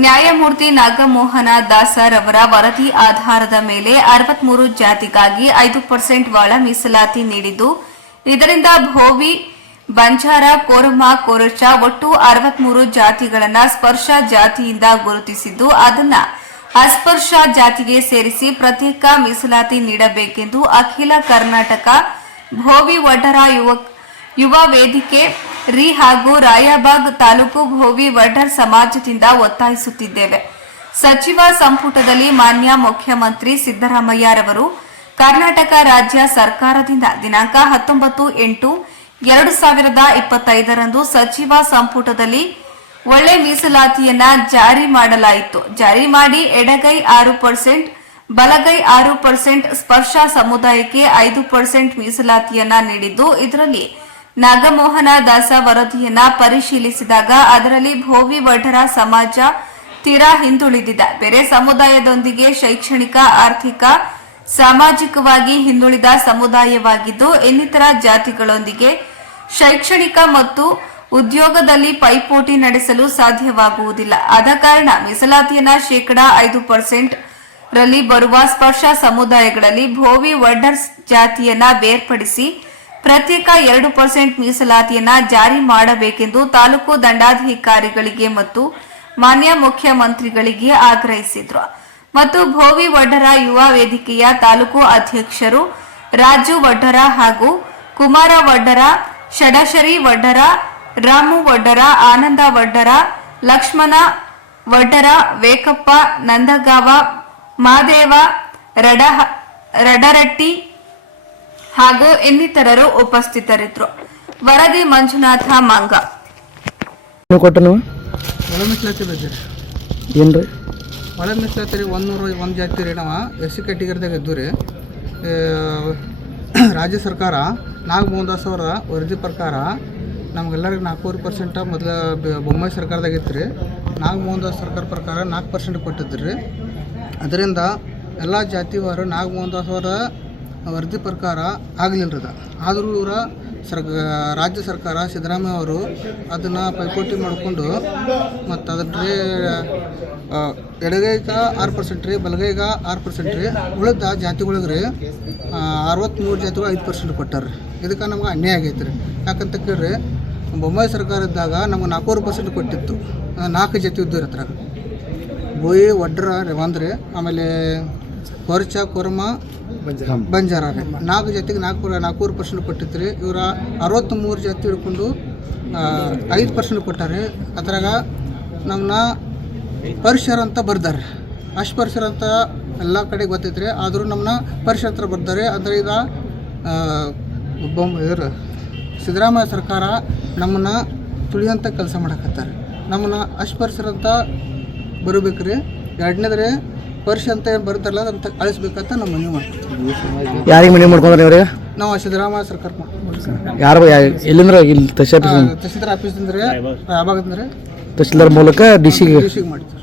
ನ್ಯಾಯಮೂರ್ತಿ ನಾಗಮೋಹನ ದಾಸರ್ ಅವರ ವರದಿ ಆಧಾರದ ಮೇಲೆ 63 ಜಾತಿಗಾಗಿ 5% ಒಳ ಮೀಸಲಾತಿ ನೀಡಿದ್ದು, ಇದರಿಂದ ಭೋವಿ, ಬಂಜಾರ, ಕೋರಮ, ಕೊರಚ ಒಟ್ಟು 63 ಜಾತಿಗಳನ್ನು ಸ್ಪರ್ಶ ಜಾತಿಯಿಂದ ಗುರುತಿಸಿದ್ದು, ಅದನ್ನ ಅಸ್ಪರ್ಶ ಜಾತಿಗೆ ಸೇರಿಸಿ ಪ್ರತ್ಯೇಕ ಮೀಸಲಾತಿ ನೀಡಬೇಕೆಂದು ಅಖಿಲ ಕರ್ನಾಟಕ ಭೋವಿ ವಡ್ಡರ ಯುವ ವೇದಿಕೆ ರಿ ಹಾಗೂ ರಾಯಬಾಗ್ ತಾಲೂಕು ಭೋವಿ ವಡ್ಡರ್ ಸಮಾಜದಿಂದ ಒತ್ತಾಯಿಸುತ್ತಿದ್ದೇವೆ. ಸಚಿವ ಸಂಪುಟದಲ್ಲಿ ಮಾನ್ಯ ಮುಖ್ಯಮಂತ್ರಿ ಸಿದ್ದರಾಮಯ್ಯರವರು ಕರ್ನಾಟಕ ರಾಜ್ಯ ಸರ್ಕಾರದಿಂದ ದಿನಾಂಕ 19/8/2025 ಸಚಿವ ಸಂಪುಟದಲ್ಲಿ ಒಳ್ಳೆ ಮೀಸಲಾತಿಯನ್ನ ಜಾರಿ ಮಾಡಲಾಯಿತು. ಜಾರಿ ಮಾಡಿ ಎಡಗೈ 6%, ಬಲಗೈ 6% ಸ್ಪರ್ಶ ಸಮುದಾಯಕ್ಕೆ 5% ಮೀಸಲಾತಿಯನ್ನ ನೀಡಿದ್ದು, ಇದರಲ್ಲಿ ನಾಗಮೋಹನ ದಾಸ ವರದಿಯನ್ನ ಪರಿಶೀಲಿಸಿದಾಗ ಅದರಲ್ಲಿ ಭೋವಿ ವಡ್ಡರ ಸಮಾಜ ತೀರಾ ಹಿಂದುಳಿದಿದೆ. ಬೇರೆ ಸಮುದಾಯದೊಂದಿಗೆ ಶೈಕ್ಷಣಿಕ, ಆರ್ಥಿಕ, ಸಾಮಾಜಿಕವಾಗಿ ಹಿಂದುಳಿದ ಸಮುದಾಯವಾಗಿದ್ದು, ಇನ್ನಿತರ ಜಾತಿಗಳೊಂದಿಗೆ ಶೈಕ್ಷಣಿಕ ಮತ್ತು ಉದ್ಯೋಗದಲ್ಲಿ ಪೈಪೋಟಿ ನಡೆಸಲು ಸಾಧ್ಯವಾಗುವುದಿಲ್ಲ. ಆದ ಕಾರಣ ಮೀಸಲಾತಿಯನ್ನ 5% ರಲ್ಲಿ ಬರುವ ಸ್ಪರ್ಶ ಸಮುದಾಯಗಳಲ್ಲಿ ಭೋವಿ ವಡ್ಡರ್ ಜಾತಿಯನ್ನ ಬೇರ್ಪಡಿಸಿ ಪ್ರತ್ಯೇಕ 2% ಮೀಸಲಾತಿಯನ್ನ ಜಾರಿ ಮಾಡಬೇಕೆಂದು ತಾಲೂಕು ದಂಡಾಧಿಕಾರಿಗಳಿಗೆ ಮತ್ತು ಮಾನ್ಯ ಮುಖ್ಯಮಂತ್ರಿಗಳಿಗೆ ಆಗ್ರಹಿಸಿದ್ರು. ಮತ್ತು ಭೋವಿ ವಡ್ಡರ ಯುವ ವೇದಿಕೆಯ ತಾಲೂಕು ಅಧ್ಯಕ್ಷರು ರಾಜು ವಡ್ಡರ ಹಾಗೂ ಕುಮಾರ ವಡ್ಡರ, ಷಡಶರಿ ವಡ್ಡರ, ರಾಮು ವಡ್ಡರ, ಆನಂದ ವಡ್ಡರ, ಲಕ್ಷ್ಮಣ ವಡ್ಡರ, ವೇಕಪ್ಪ, ನಂದಗಾವ, ಮಾದೇವ, ರಡರಟ್ಟಿ ಹಾಗೂ ಇನ್ನಿತರರು ಉಪಸ್ಥಿತರಿದ್ದರು. ವರದಿ ಮಂಜುನಾಥ ಮಂಗ. ಒಳ ಮೀಸಲಾತಿ ಬೇಕ್ರಿ ಏನ್ರಿ? ಒಳ ಮೀಸಲಾತಿ ರೀ 101 ಜಾತಿ ರೀ. ನಾವು SC ಕ್ಯಾಟಗರಿದಾಗ ಇದ್ದು ರೀ. ರಾಜ್ಯ ಸರ್ಕಾರ ನಾಗಮೋಹನ್ ದಾಸ್ ಅವರ ವರದಿ ಪ್ರಕಾರ ನಮಗೆಲ್ಲರಿಗೆ 4% ಮೊದಲು ಬೊಮ್ಮಾಯಿ ಸರ್ಕಾರದಾಗ ಇತ್ತು ರೀ. ನಾಗಮೋಹನ್ ದಾಸ್ ಸರ್ಕಾರ ಪ್ರಕಾರ 4% ಕೊಟ್ಟಿದ್ರು ರೀ. ಅದರಿಂದ ಎಲ್ಲ ಜಾತಿಯವರು ನಾಗಮೋಹನ್ ದಾಸ್ ಅವರ ವರದಿ ಪ್ರಕಾರ ಆಗಲಿಲ್ಲ ರೀ. ಆದರೂ ಇವರ ರಾಜ್ಯ ಸರ್ಕಾರ ಸಿದ್ದರಾಮಯ್ಯ ಅವರು ಅದನ್ನು ಪೈಪೋಟಿ ಮಾಡಿಕೊಂಡು ಮತ್ತು ಅದಕ್ಕೆ ಎಡಗೈಗ 6% ರೀ, ಬಲಗೈಗ 6% ರೀ, ಉಳಿದ ಜಾತಿಗಳಿಗೆ ರೀ 63 ಜಾತಿಗಳು 5% ಕೊಟ್ಟಾರ ರೀ. ಇದಕ್ಕೆ ನಮ್ಗೆ ಅನ್ಯಾಯ ಆಗೈತೆ ರೀ. ಯಾಕಂತ ಕೇಳ್ರಿ, ಬೊಮ್ಮಾಯಿ ಸರ್ಕಾರ ಇದ್ದಾಗ ನಮ್ಗೆ 4% ಕೊಟ್ಟಿತ್ತು. 4 ಜಾತಿ ಇದ್ದು ರೀ. ಅದ್ರಾಗ ಬೋಯಿ, ವಡ್ಡರ ಒಂದ್ರಿ, ಆಮೇಲೆ ಕೊರಚ, ಕೊರಮ, ಬಂಜಾರ ರೀ 4 ಜಾತಿಗೆ 4% ಕೊಟ್ಟಿತ್ತು ರೀ. ಇವರ 63 ಜಾತಿ ಹಿಡ್ಕೊಂಡು 5% ಕೊಟ್ಟಾರೆ. ಅದ್ರಾಗ ನಮ್ಮನ್ನ ಪರಿಸರ ಅಂತ ಬರ್ದಾರೆ. ಅಸ್ಪರ್ಶರ ಅಂತ ಎಲ್ಲ ಕಡೆ ಗೊತ್ತೈತೆ ರೀ. ಆದರೂ ನಮ್ಮನ್ನ ಪರಿಸರ ಅಂತ ಬರ್ತಾರೆ. ಅಂದರೆ ಈಗ ಸಿದ್ದರಾಮಯ್ಯ ಸರ್ಕಾರ ನಮ್ಮನ್ನು ತುಳಿಯೋಂಥ ಕೆಲಸ ಮಾಡಕತ್ತಾರೆ. ನಮ್ಮನ್ನು ಅಸ್ಪರ್ಶರ ಅಂತ ಬರಬೇಕು ರೀ. ಎರಡನೇದ್ರೆ ಪರಿಷ ಅಂತ ಏನು ಬರ್ತಾರಲ್ಲ ಅದಂತ ಅಳಿಸ್ಬೇಕಂತ ನಾವು ಮನವಿ ಮಾಡ್ತೀವಿ. ಯಾರಿಗೆ ಮನವಿ ಮಾಡ್ಕೊಂಡ್ರೆ ಇವ್ರಿಗೆ? ನಾವು ಸಿದ್ದರಾಮಯ್ಯ ಸರ್ಕಾರ ಯಾರು ಎಲ್ಲಿಂದ್ರೆ ಇಲ್ಲಿ ತಹಸೀಲ್ದಾರ್ ಆಫೀಸ್ ಅಂದ್ರೆ ರಾಯಬಾಗ್ ಅಂದ್ರೆ ತಹಸೀಲ್ದಾರ್ ಮೂಲಕ ಡಿ ಸಿಗೆ ಮಾಡ್ತೀವಿ.